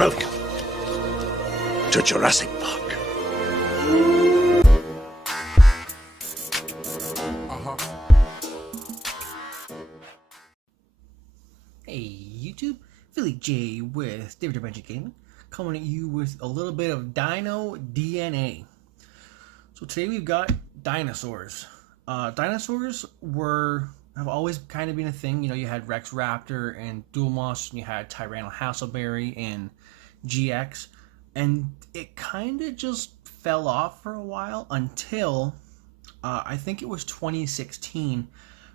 Welcome to Jurassic Park. Hey YouTube, Philly J with David Adventure Gaming, coming at you with a little bit of Dino DNA. So today we've got dinosaurs. Dinosaurs have always kind of been a thing. You know, you had Rex Raptor and Dualmos, and you had Tyranno Hasselberry and GX, and it kind of just fell off for a while until I think it was 2016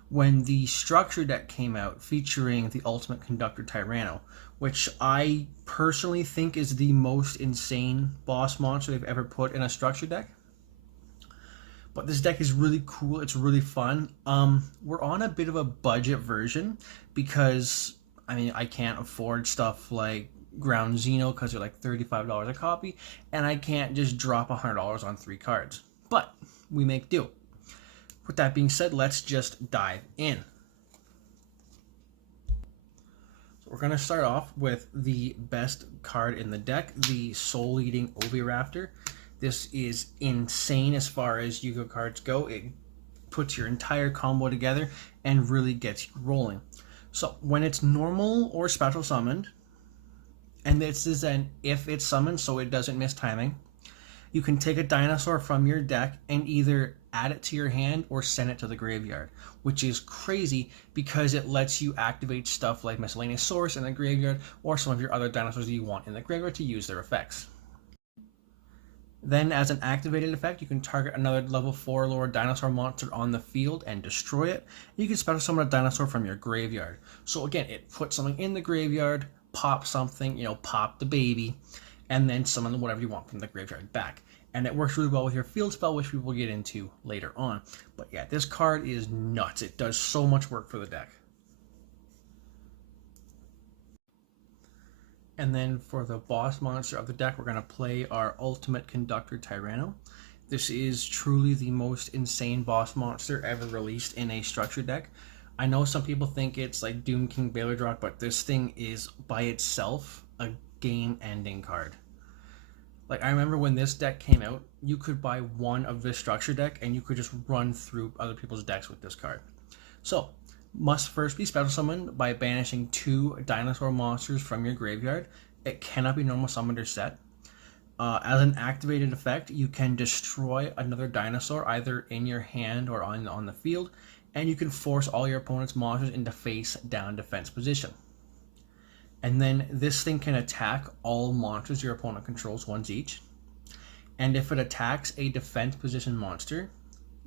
when the structure deck came out featuring the Ultimate Conductor Tyranno, which I personally think is the most insane boss monster they've ever put in a structure deck. But this deck is really cool, it's really fun. We're on a bit of a budget version because, I mean, I can't afford stuff like Ground Xeno because they're like $35 a copy, and I can't just drop $100 on 3 cards. But we make do. With that being said, let's just dive in. So we're going to start off with the best card in the deck, the Soul Eating Oviraptor. This is insane as far as Yu-Gi-Oh cards go. It puts your entire combo together and really gets you rolling. So when it's normal or special summoned, and this is an if it's summoned so it doesn't miss timing, you can take a dinosaur from your deck and either add it to your hand or send it to the graveyard, which is crazy because it lets you activate stuff like Transcendasaurus in the graveyard or some of your other dinosaurs that you want in the graveyard to use their effects. Then as an activated effect, you can target another level 4 or lower dinosaur monster on the field and destroy it. You can special summon a dinosaur from your graveyard. So again, it puts something in the graveyard, pop something, pop the baby, and then summon whatever you want from the graveyard back. And it works really well with your field spell, which we will get into later on. But yeah, this card is nuts. It does so much work for the deck. And then for the boss monster of the deck, we're going to play our Ultimate Conductor Tyranno. This is truly the most insane boss monster ever released in a structure deck. I know some people think it's like Doom King Baylordrock, but this thing is by itself a game-ending card. Like, I remember when this deck came out, you could buy one of this structure deck and you could just run through other people's decks with this card. So, must first be special summoned by banishing 2 dinosaur monsters from your graveyard. It cannot be normal summoned or set. As an activated effect, you can destroy another dinosaur either in your hand or on the field, and you can force all your opponent's monsters into face-down defense position. And then this thing can attack all monsters your opponent controls once each. And if it attacks a defense position monster,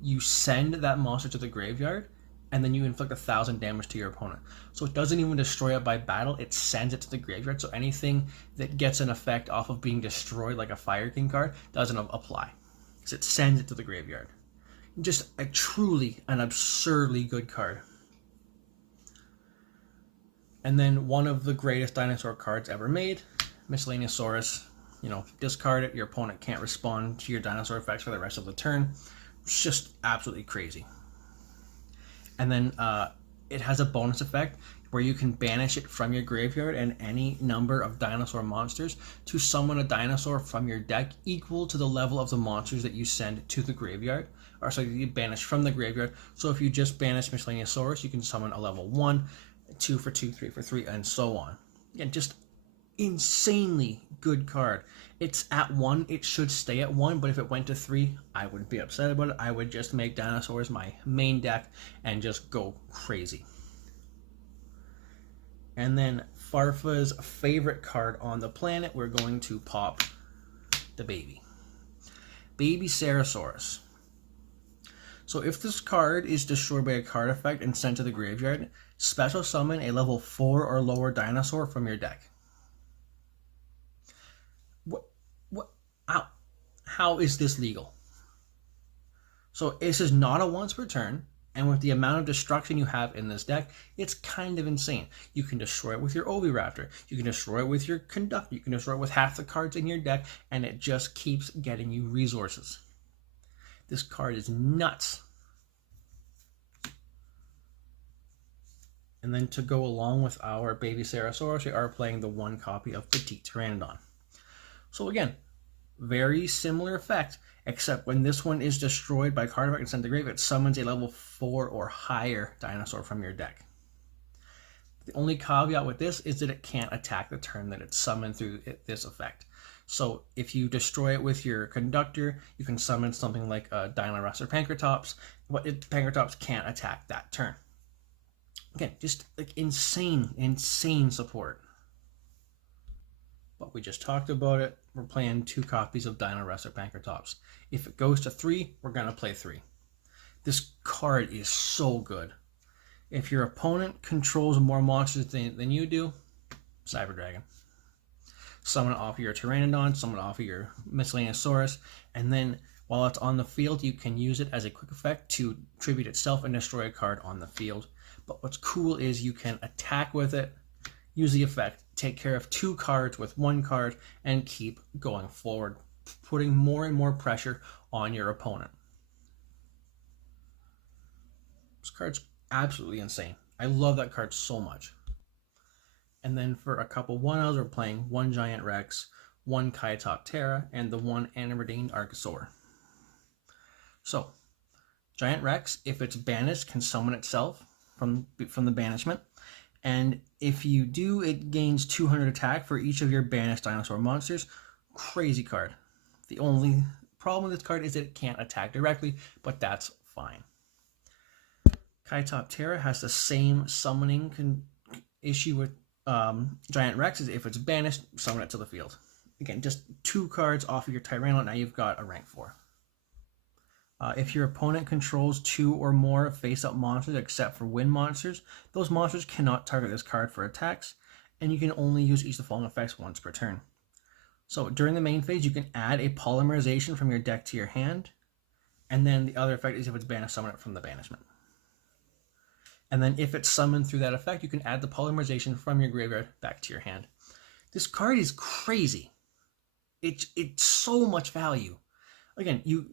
you send that monster to the graveyard, and then you inflict 1,000 damage to your opponent. So it doesn't even destroy it by battle, it sends it to the graveyard. So anything that gets an effect off of being destroyed, like a Fire King card, doesn't apply. Because it sends it to the graveyard. Just a truly an absurdly good card. And then one of the greatest dinosaur cards ever made, Transcendasaurus. Discard it, your opponent can't respond to your dinosaur effects for the rest of the turn. It's just absolutely crazy. And then it has a bonus effect where you can banish it from your graveyard and any number of dinosaur monsters to summon a dinosaur from your deck equal to the level of the monsters that you send to the graveyard. Or so you banish from the graveyard. So if you just banish Transcendasaurus, you can summon a level 1, 2 for 2, 3 for 3, and so on. Again, just insanely good card. It's at 1, it should stay at 1, but if it went to 3, I wouldn't be upset about it. I would just make dinosaurs my main deck and just go crazy. And then Farfa's favorite card on the planet, we're going to pop the baby. Baby Cerosaurus. So if this card is destroyed by a card effect and sent to the graveyard, special summon a level 4 or lower dinosaur from your deck. How is this legal? So this is not a once per turn, and with the amount of destruction you have in this deck, it's kind of insane. You can destroy it with your Oviraptor, you can destroy it with your Conductor, you can destroy it with half the cards in your deck, and it just keeps getting you resources. This card is nuts. And then to go along with our baby Ceratosaurus, we are playing the one copy of Petite Pteranodon. So again, very similar effect, except when this one is destroyed by card effect and sent to grave, it summons a level 4 or higher dinosaur from your deck. The only caveat with this is that it can't attack the turn that it's summoned through this effect. So if you destroy it with your conductor, you can summon something like a Dinosaur Pancratops, but Pancratops can't attack that turn. Again, just like insane support. But we just talked about it. We're playing 2 copies of Dinosaur Pancratops. If it goes to 3, we're going to play 3. This card is so good. If your opponent controls more monsters than you do, Cyber Dragon. Summon it off of your Pteranodon, summon it off of your Miscellaneousaurus, and then while it's on the field, you can use it as a quick effect to tribute itself and destroy a card on the field. But what's cool is you can attack with it, use the effect, take care of 2 cards with 1 card, and keep going forward, putting more and more pressure on your opponent. This card's absolutely insane. I love that card so much. And then for a couple 1-ofs, we're playing 1 Giant Rex, 1 Kaiba, and the 1 Animordained Archosaur. So, Giant Rex, if it's banished, can summon itself from the banishment. And if you do, it gains 200 attack for each of your banished dinosaur monsters. Crazy card. The only problem with this card is that it can't attack directly, but that's fine. Kaiba has the same summoning issue with Giant Rex, as if it's banished, summon it to the field. Again, just 2 cards off of your Tyranno, now you've got a rank 4. If your opponent controls 2 or more face-up monsters except for wind monsters, those monsters cannot target this card for attacks, and you can only use each of the following effects once per turn. So during the main phase, you can add a polymerization from your deck to your hand, and then the other effect is if it's banished, summon it from the banishment. And then if it's summoned through that effect, you can add the polymerization from your graveyard back to your hand. This card is crazy. It's so much value. Again, you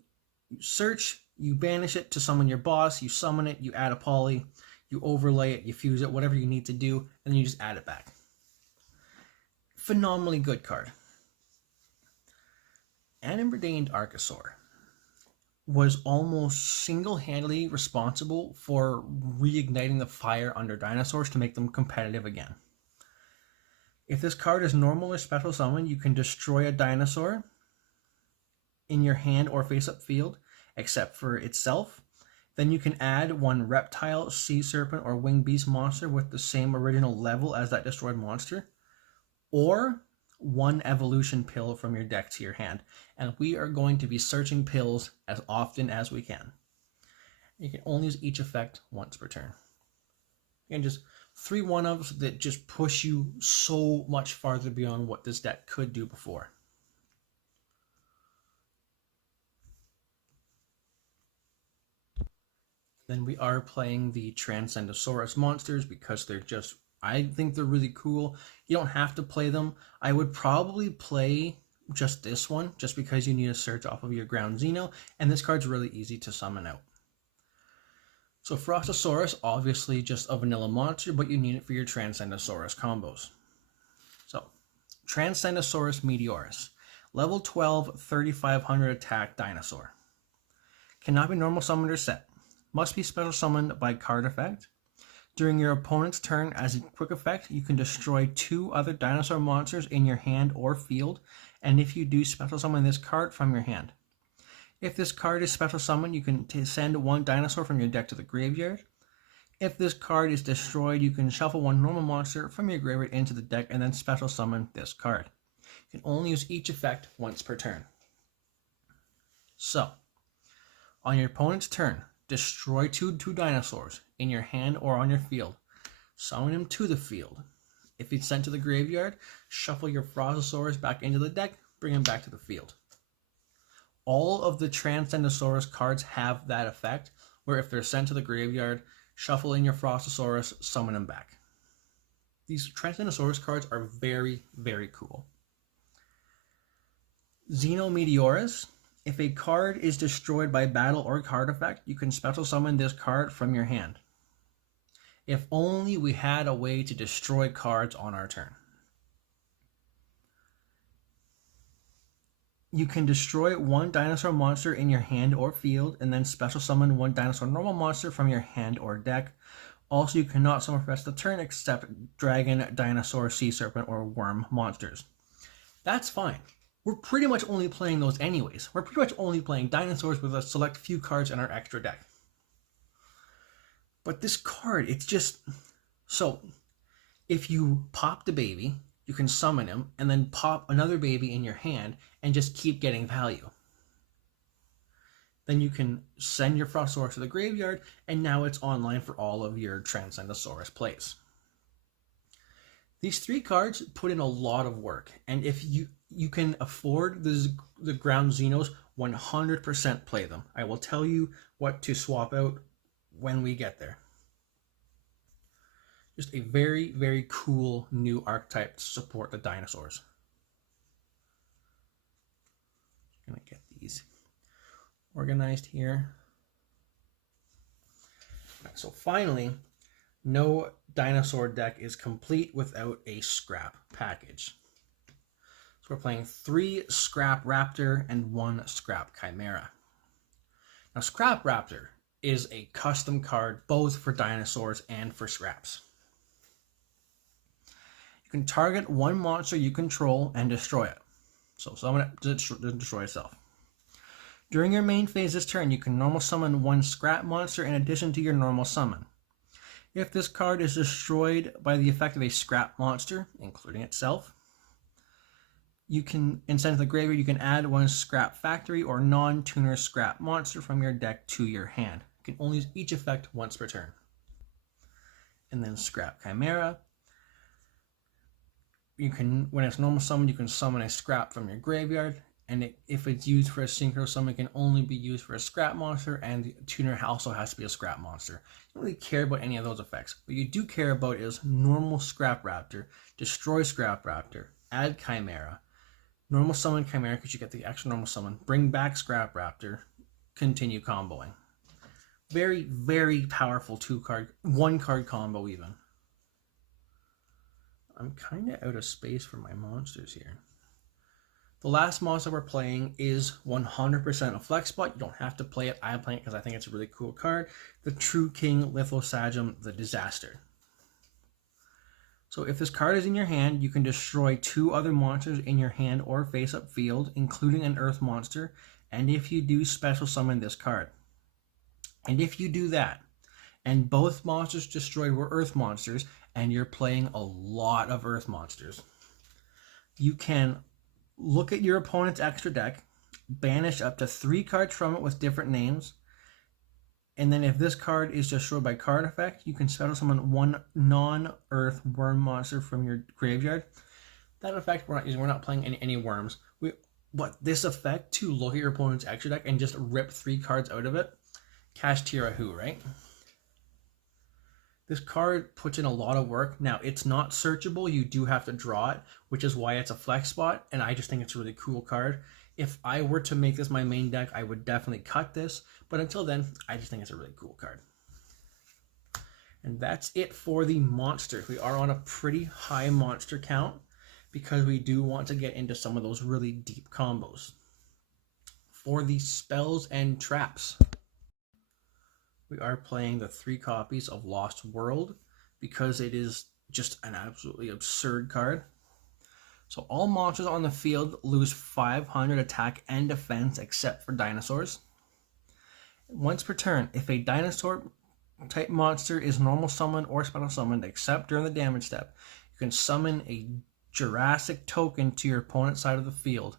search, you banish it to summon your boss, you summon it, you add a poly, you overlay it, you fuse it, whatever you need to do, and then you just add it back. Phenomenally good card. Animordained Archosaur was almost single-handedly responsible for reigniting the fire under dinosaurs to make them competitive again. If this card is normal or special summon, you can destroy a dinosaur in your hand or face-up field, except for itself. Then you can add 1 reptile, sea serpent, or winged beast monster with the same original level as that destroyed monster, or 1 evolution pill from your deck to your hand. And we are going to be searching pills as often as we can. You can only use each effect once per turn. And just 3 1-ofs that just push you so much farther beyond what this deck could do before. Then we are playing the Transcendasaurus monsters because they're just, I think they're really cool. You don't have to play them. I would probably play just this one, just because you need a search off of your ground Xeno, and this card's really easy to summon out. So Frostosaurus, obviously just a vanilla monster, but you need it for your Transcendasaurus combos. So, Transcendasaurus Meteorus. Level 12, 3500 attack dinosaur. Cannot be normal summoned or set. Must be special summoned by card effect. During your opponent's turn, as a quick effect, you can destroy 2 other dinosaur monsters in your hand or field, and if you do, special summon this card from your hand. If this card is special summoned, you can send 1 dinosaur from your deck to the graveyard. If this card is destroyed, you can shuffle 1 normal monster from your graveyard into the deck and then special summon this card. You can only use each effect once per turn. So, on your opponent's turn, destroy 2 dinosaurs in your hand or on your field. Summon him to the field. If he's sent to the graveyard, shuffle your Frostosaurus back into the deck, bring him back to the field. All of the Transcendasaurus cards have that effect, where if they're sent to the graveyard, shuffle in your Frostosaurus, summon him back. These Transcendasaurus cards are very, very cool. Xenometeorus. If a card is destroyed by battle or card effect, you can special summon this card from your hand. If only we had a way to destroy cards on our turn. You can destroy one dinosaur monster in your hand or field, and then special summon one dinosaur normal monster from your hand or deck. Also, you cannot summon for the rest of the turn except dragon, dinosaur, sea serpent, or worm monsters. That's fine. We're pretty much only playing those anyways. We're pretty much only playing dinosaurs with a select few cards in our extra deck. But this card, it's just... So, if you pop the baby, you can summon him, and then pop another baby in your hand, and just keep getting value. Then you can send your Frostosaurus to the graveyard, and now it's online for all of your Transcendasaurus plays. These 3 cards put in a lot of work, and if you can afford the ground Xenos, 100% play them. I will tell you what to swap out when we get there. Just a very, very cool new archetype to support the dinosaurs. I'm gonna get these organized here. So finally, no dinosaur deck is complete without a scrap package. So we're playing 3 Scrap Raptor and 1 Scrap Chimera. Now Scrap Raptor is a custom card both for dinosaurs and for scraps. You can target one monster you control and destroy it. So summon it to destroy itself. During your main phase this turn, you can normal summon 1 scrap monster in addition to your normal summon. If this card is destroyed by the effect of a scrap monster, including itself, you can, instead of the graveyard, you can add 1 scrap factory or non-tuner scrap monster from your deck to your hand. You can only use each effect once per turn. And then Scrap Chimera. You can, when it's normal summon, you can summon a scrap from your graveyard, and if it's used for a synchro summon, it can only be used for a scrap monster, and the tuner also has to be a scrap monster. You don't really care about any of those effects. What you do care about is normal Scrap Raptor, destroy Scrap Raptor, add Chimera, normal summon Chimera because you get the extra normal summon, bring back Scrap Raptor, continue comboing. Very, very powerful 1-card combo even. I'm kind of out of space for my monsters here. The last monster we're playing is 100% a flex spot. You don't have to play it. I'm playing it because I think it's a really cool card. The True King Lithosagem, the Disaster. So if this card is in your hand, you can destroy 2 other monsters in your hand or face-up field, including an Earth monster, and if you do, special summon this card. And if you do that, and both monsters destroyed were Earth monsters, and you're playing a lot of Earth monsters, you can look at your opponent's extra deck, banish up to 3 cards from it with different names, and then if this card is destroyed by card effect, you can special summon 1 non-Earth worm monster from your graveyard. That effect we're not using. We're not playing any worms. But this effect to look at your opponent's extra deck and just rip 3 cards out of it, Cash Tirahu, right? This card puts in a lot of work. Now, it's not searchable. You do have to draw it, which is why it's a flex spot, and I just think it's a really cool card. If I were to make this my main deck, I would definitely cut this, but until then, I just think it's a really cool card. And that's it for the monsters. We are on a pretty high monster count because we do want to get into some of those really deep combos. For the spells and traps, we are playing the 3 copies of Lost World because it is just an absolutely absurd card. So all monsters on the field lose 500 attack and defense except for dinosaurs. Once per turn, if a dinosaur type monster is normal summoned or special summoned except during the damage step, you can summon a Jurassic token to your opponent's side of the field.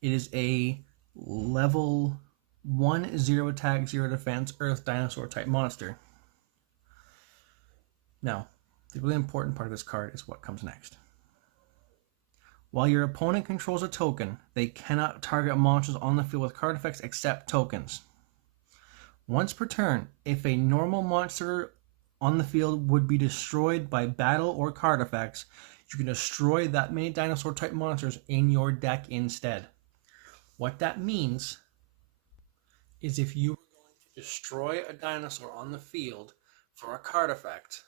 It is a level 1 0 attack 0 defense Earth dinosaur type monster. Now, the really important part of this card is what comes next. While your opponent controls a token, they cannot target monsters on the field with card effects except tokens. Once per turn, if a normal monster on the field would be destroyed by battle or card effects, you can destroy that many dinosaur type monsters in your deck instead. What that means is if you were going to destroy a dinosaur on the field for a card effect,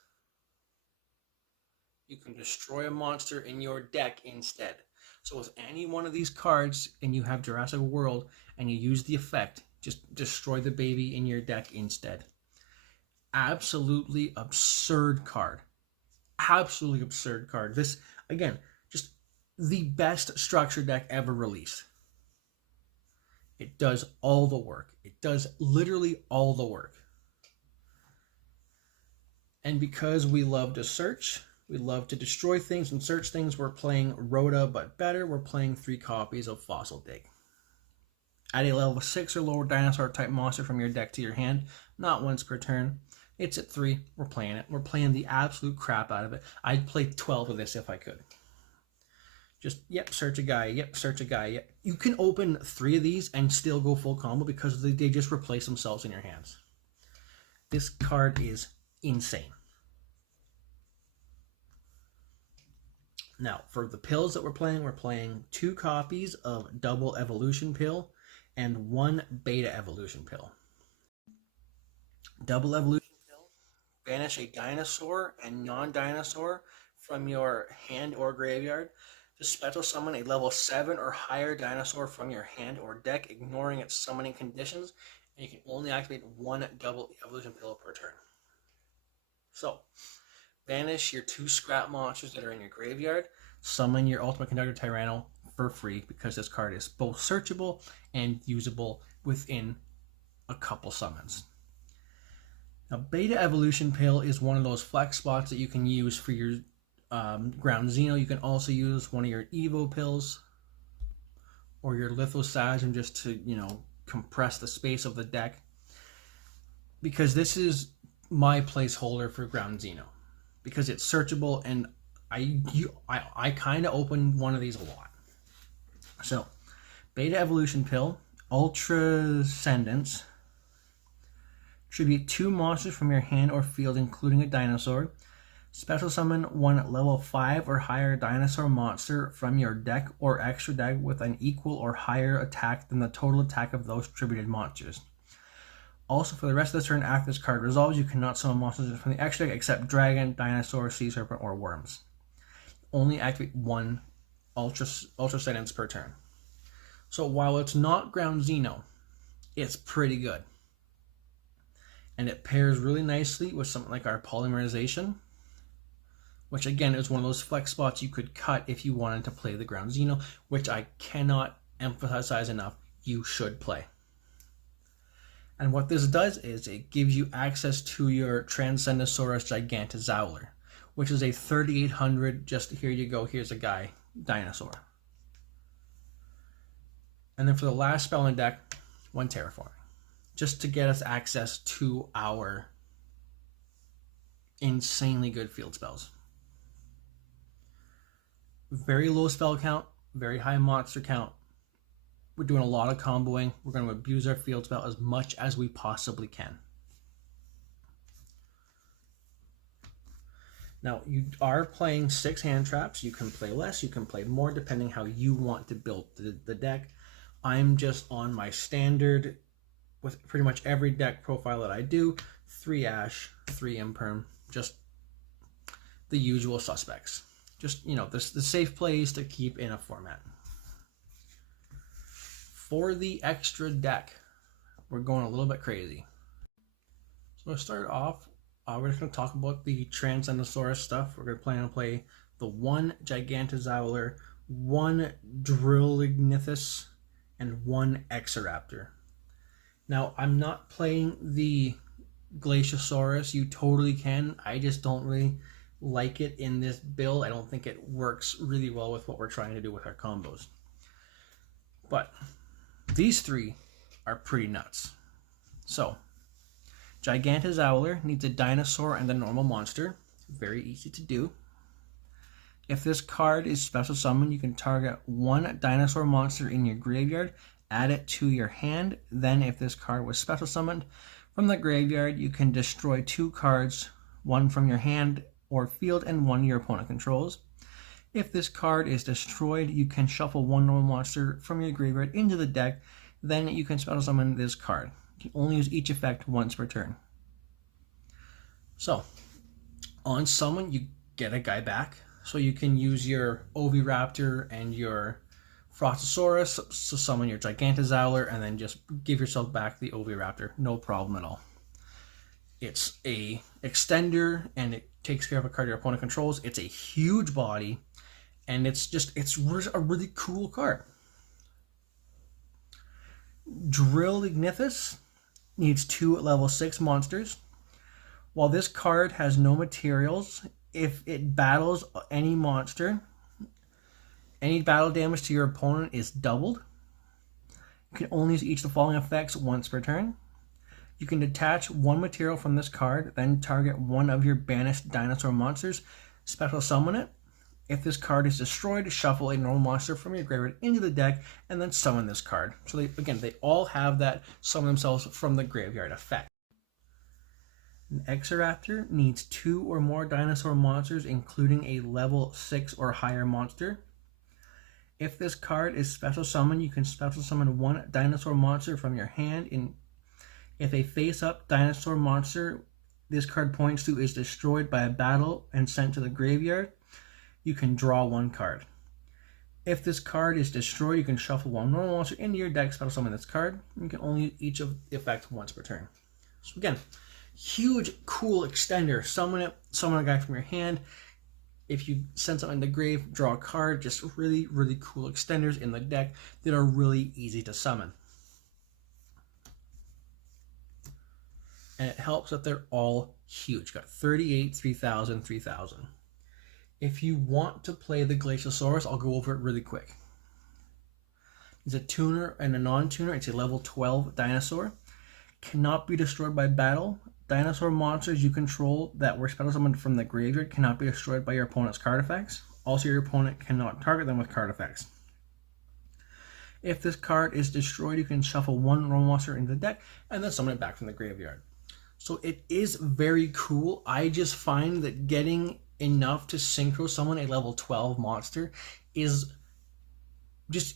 you can destroy a monster in your deck instead. So with any one of these cards and you have Jurassic World and you use the effect, just destroy the baby in your deck instead. Absolutely absurd card. Absolutely absurd card. This, again, just the best structure deck ever released. It does all the work. It does literally all the work. And because we love to search, we love to destroy things and search things, we're playing Rhoda, but better, we're playing 3 copies of Fossil Dig. Add a level 6 or lower dinosaur type monster from your deck to your hand, not once per turn. It's at 3, we're playing it. We're playing the absolute crap out of it. I'd play 12 of this if I could. Just, yep, search a guy, yep, search a guy, yep. You can open 3 of these and still go full combo because they just replace themselves in your hands. This card is insane. Now, for the pills that we're playing 2 copies of Double Evolution Pill and 1 Beta Evolution Pill. Double Evolution Pill, banish a dinosaur and non-dinosaur from your hand or graveyard. To special summon a level 7 or higher dinosaur from your hand or deck, ignoring its summoning conditions, and you can only activate 1 Double Evolution Pill per turn. So, banish your 2 scrap monsters that are in your graveyard. Summon your Ultimate Conductor Tyranno for free because this card is both searchable and usable within a couple summons. Now, Beta Evolution Pill is one of those flex spots that you can use for your Ground Xeno. You can also use one of your Evo pills or your Lithosasm just to, compress the space of the deck. Because this is my placeholder for Ground Xeno. Because it's searchable, and I kind of open one of these a lot. So, Beta Evolution Pill, Transcendasaurus. Tribute 2 monsters from your hand or field, including a dinosaur. Special summon 1 level 5 or higher dinosaur monster from your deck or extra deck with an equal or higher attack than the total attack of those tributed monsters. Also, for the rest of the turn after this card resolves, you cannot summon monsters from the extra deck except dragon, dinosaur, sea serpent, or worms. Only activate 1 Ultra Sentence per turn. So while it's not Ground Xeno, it's pretty good. And it pairs really nicely with something like our Polymerization, which again is one of those flex spots you could cut if you wanted to play the Ground Xeno, which I cannot emphasize enough, you should play. And what this does is it gives you access to your Transcendasaurus Gigantozauler, which is a 3800, just here you go, here's a guy, dinosaur. And then for the last spell in the deck, 1 Terraforming, just to get us access to our insanely good field spells. Very low spell count, very high monster count. We're doing a lot of comboing. We're going to abuse our field spell as much as we possibly can. Now, you are playing 6 hand traps. You can play less, you can play more, depending how you want to build the deck. I'm just on my standard, with pretty much every deck profile that I do, 3 Ash, 3 Imperm, just the usual suspects. Just, the safe plays to keep in a format. For the extra deck, we're going a little bit crazy. So to start off, we're just going to talk about the Transcendasaurus stuff. We're going to plan to play the 1 Gigantozauler, 1 Drillignithus, and 1 Exoraptor. Now, I'm not playing the Glaciosaurus. You totally can. I just don't really like it in this build. I don't think it works really well with what we're trying to do with our combos. But these 3 are pretty nuts. So, Gigantozauler needs a dinosaur and a normal monster. Very easy to do. If this card is special summoned, you can target 1 dinosaur monster in your graveyard, add it to your hand. Then if this card was special summoned from the graveyard, you can destroy 2 cards, 1 from your hand or field and 1 your opponent controls. If this card is destroyed, you can shuffle 1 normal monster from your graveyard into the deck. Then you can special summon this card. You can only use each effect once per turn. So, on summon, you get a guy back. So you can use your Oviraptor and your Frostosaurus to summon your Gigantozauler and then just give yourself back the Oviraptor. No problem at all. It's a extender and it takes care of a card your opponent controls. It's a huge body and it's a really cool card. Drill Ignithus needs 2 level 6 monsters. While this card has no materials, if it battles any monster, any battle damage to your opponent is doubled. You can only use each of the following effects once per turn. You can detach 1 material from this card, then target one of your banished dinosaur monsters, special summon it. If this card is destroyed, shuffle a normal monster from your graveyard into the deck, and then summon this card. So they all have that summon themselves from the graveyard effect. An Exoraptor needs 2 or more dinosaur monsters, including a level 6 or higher monster. If this card is special summoned, you can special summon 1 dinosaur monster from your hand. If a face-up dinosaur monster this card points to is destroyed by a battle and sent to the graveyard, you can draw 1 card. If this card is destroyed, you can shuffle 1 normal monster into your deck, special summon this card. You can only use each of the effects once per turn. So again, huge, cool extender. Summon it, summon a guy from your hand. If you send something in the grave, draw a card. Just really, really cool extenders in the deck that are really easy to summon. And it helps that they're all huge. Got 38, 3000, 3000. If you want to play the Glaciosaurus, I'll go over it really quick. It's a tuner and a non-tuner. It's a level 12 dinosaur. Cannot be destroyed by battle. Dinosaur monsters you control that were special summoned from the graveyard cannot be destroyed by your opponent's card effects. Also, your opponent cannot target them with card effects. If this card is destroyed, you can shuffle 1 normal monster into the deck and then summon it back from the graveyard. So it is very cool. I just find that getting enough to synchro summon a level 12 monster is just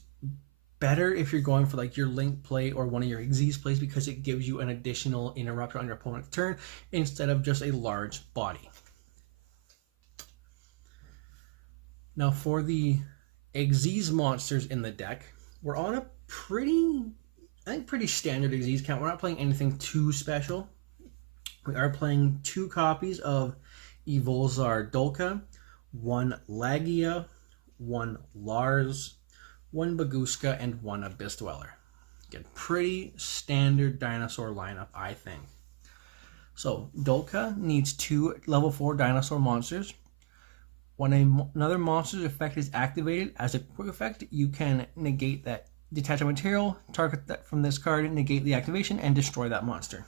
better if you're going for like your Link play or one of your Xyz plays, because it gives you an additional interrupter on your opponent's turn instead of just a large body. Now for the Xyz monsters in the deck, we're on a pretty standard Xyz count. We're not playing anything too special. We are playing 2 copies of Evolzar Dolka, 1 Lagia, 1 Lars, 1 Baguska, and 1 Abyss Dweller. Again, pretty standard dinosaur lineup, I think. So, Dolka needs 2 level 4 dinosaur monsters. When another monster's effect is activated, as a quick effect, you can negate that, detach a material, target that from this card, negate the activation, and destroy that monster.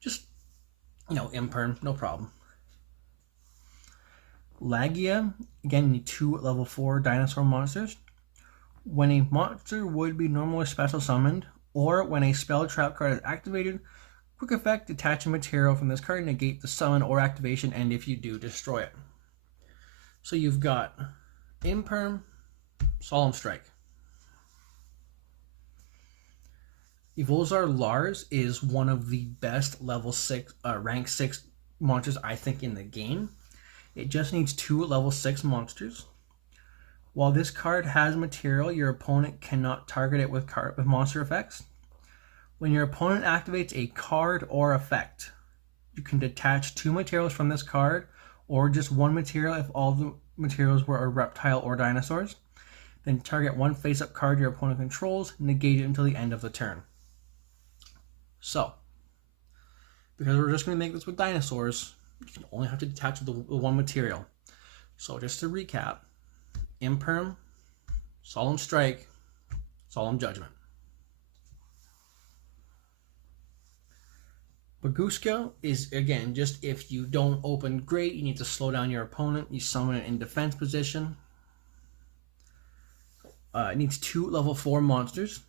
Just, imperm, no problem. Lagia, again, need 2 level 4 dinosaur monsters. When a monster would be normally special summoned, or when a spell trap card is activated, quick effect, detach a material from this card, negate the summon or activation, and if you do, destroy it. So you've got Imperm, Solemn Strike. Evolzar Lars is one of the best level 6, rank 6 monsters I think in the game. It just needs 2 level 6 monsters. While this card has material, your opponent cannot target it with monster effects. When your opponent activates a card or effect, you can detach 2 materials from this card, or just 1 material if all the materials were a reptile or dinosaurs. Then target 1 face-up card your opponent controls, negate it until the end of the turn. So, because we're just going to make this with dinosaurs, you can only have to detach the 1 material. So just to recap, Imperm, Solemn Strike, Solemn Judgment. Baguska is, again, just if you don't open great, you need to slow down your opponent, you summon it in defense position. It needs 2 level 4 monsters.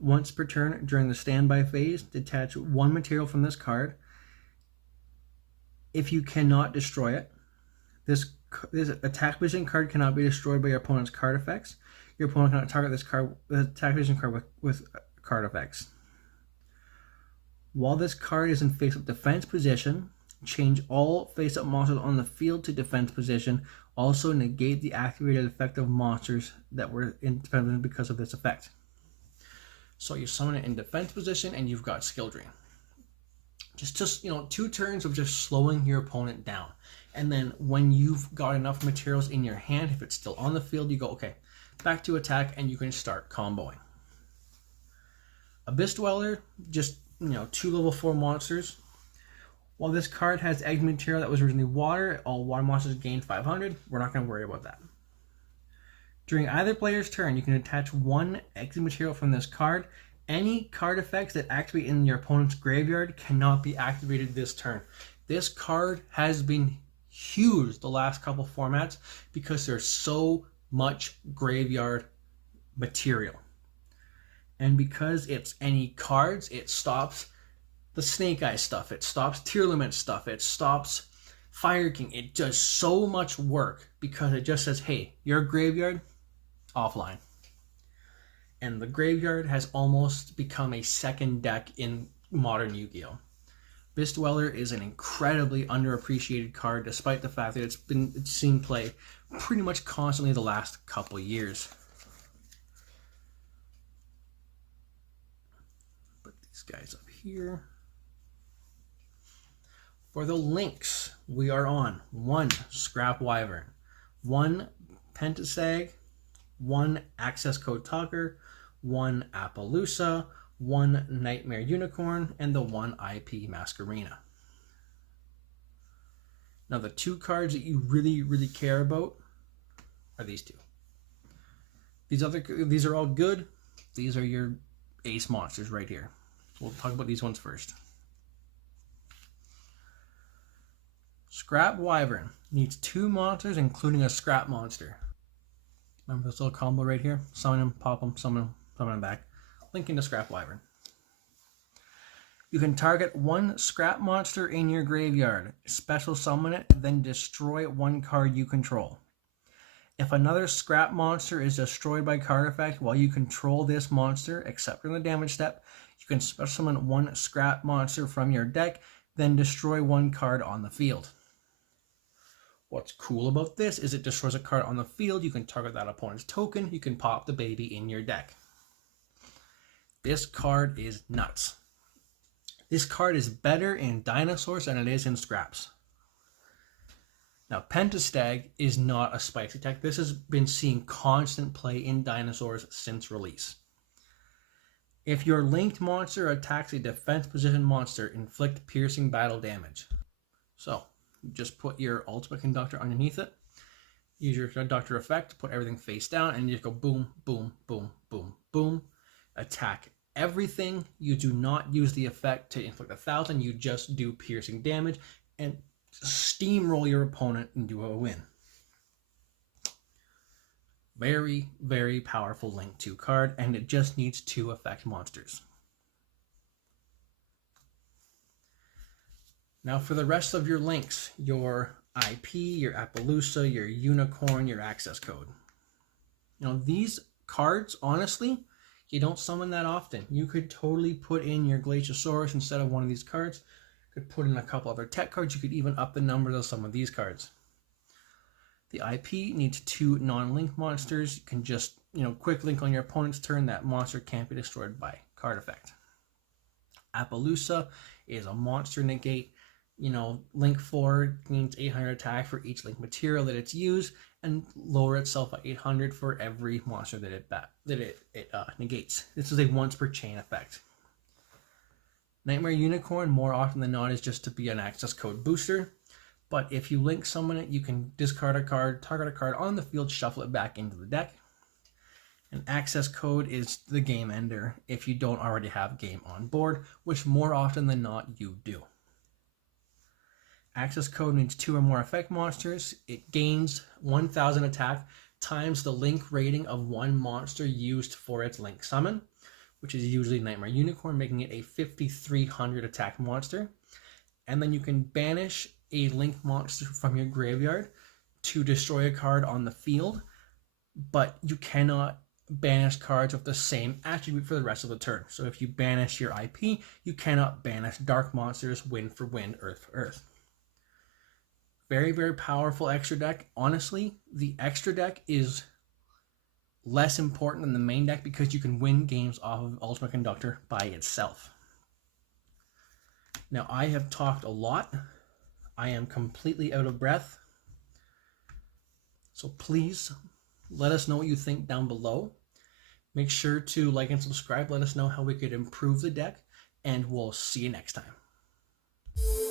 Once per turn during the standby phase, detach 1 material from this card. If you cannot destroy it, this attack vision card cannot be destroyed by your opponent's card effects. Your opponent cannot target this card, the attack vision card with card effects. While this card is in face-up defense position, Change all face-up monsters on the field to defense position. Also negate the activated effect of monsters that were independent because of this effect. So you summon it in defense position and you've got skill drain. Just 2 turns of just slowing your opponent down. And then when you've got enough materials in your hand, if it's still on the field, you go, okay, back to attack, and you can start comboing. Abyss Dweller, just 2 level 4 monsters. While this card has egg material that was originally water, all water monsters gain 500. We're not going to worry about that. During either player's turn, you can attach 1 exit material from this card. Any card effects that activate in your opponent's graveyard cannot be activated this turn. This card has been huge the last couple formats because there's so much graveyard material. And because it's any cards, it stops the Snake Eye stuff, it stops Tearlament stuff, it stops Fire King. It does so much work because it just says, hey, your graveyard, offline. And the graveyard has almost become a second deck in modern Yu-Gi-Oh! Abyss Dweller is an incredibly underappreciated card despite the fact that it's seen play pretty much constantly the last couple years. Put these guys up here. For the links, we are on 1 Scrap Wyvern, 1 Pentastag, 1 Access Code Talker, 1 Appaloosa, 1 Nightmare Unicorn, and the 1 IP Masquerena. Now the 2 cards that you really care about are these 2. These are all good. These are your ace monsters right here. We'll talk about these ones first. Scrap Wyvern needs 2 monsters, including a scrap monster. Remember this little combo right here? Summon him, pop him, summon him back. Link into Scrap Wyvern. You can target 1 scrap monster in your graveyard, special summon it, then destroy 1 card you control. If another scrap monster is destroyed by card effect while you control this monster, except in the damage step, you can special summon 1 scrap monster from your deck, then destroy 1 card on the field. What's cool about this is it destroys a card on the field, you can target that opponent's token, you can pop the baby in your deck. This card is nuts. This card is better in Dinosaurs than it is in Scraps. Now, Pentastag is not a spicy tech. This has been seeing constant play in Dinosaurs since release. If your linked monster attacks a defense position monster, inflict piercing battle damage. So, just put your Ultimate Conductor underneath it. Use your Conductor effect, put everything face down, and you just go boom, boom, boom, boom, boom. Attack everything. You do not use the effect to inflict 1,000. You just do piercing damage and steamroll your opponent into a win. Very, very powerful Link 2 card, and it just needs 2 effect monsters. Now for the rest of your links, your IP, your Appaloosa, your Unicorn, your Access Code. These cards, honestly, you don't summon that often. You could totally put in your Glaciosaurus instead of one of these cards. You could put in a couple other tech cards. You could even up the numbers of some of these cards. The IP needs 2 non-link monsters. You can just, quick link on your opponent's turn. That monster can't be destroyed by card effect. Appaloosa is a monster negate. Link 4 means 800 attack for each link material that it's used, and lower itself by 800 for every monster that it negates. This is a once per chain effect. Nightmare Unicorn, more often than not, is just to be an access code booster. But if you link summon it, you can discard a card, target a card on the field, shuffle it back into the deck. An access code is the game ender if you don't already have game on board, which more often than not you do. Access code needs 2 or more effect monsters. It gains 1,000 attack times the link rating of 1 monster used for its link summon, which is usually Nightmare Unicorn, making it a 5,300 attack monster. And then you can banish a link monster from your graveyard to destroy a card on the field, but you cannot banish cards with the same attribute for the rest of the turn. So if you banish your IP, you cannot banish dark monsters, wind for wind, earth for earth. Very, very powerful extra deck. Honestly, the extra deck is less important than the main deck because you can win games off of Ultimate Conductor by itself. Now, I have talked a lot. I am completely out of breath. So please let us know what you think down below. Make sure to like and subscribe. Let us know how we could improve the deck. And we'll see you next time.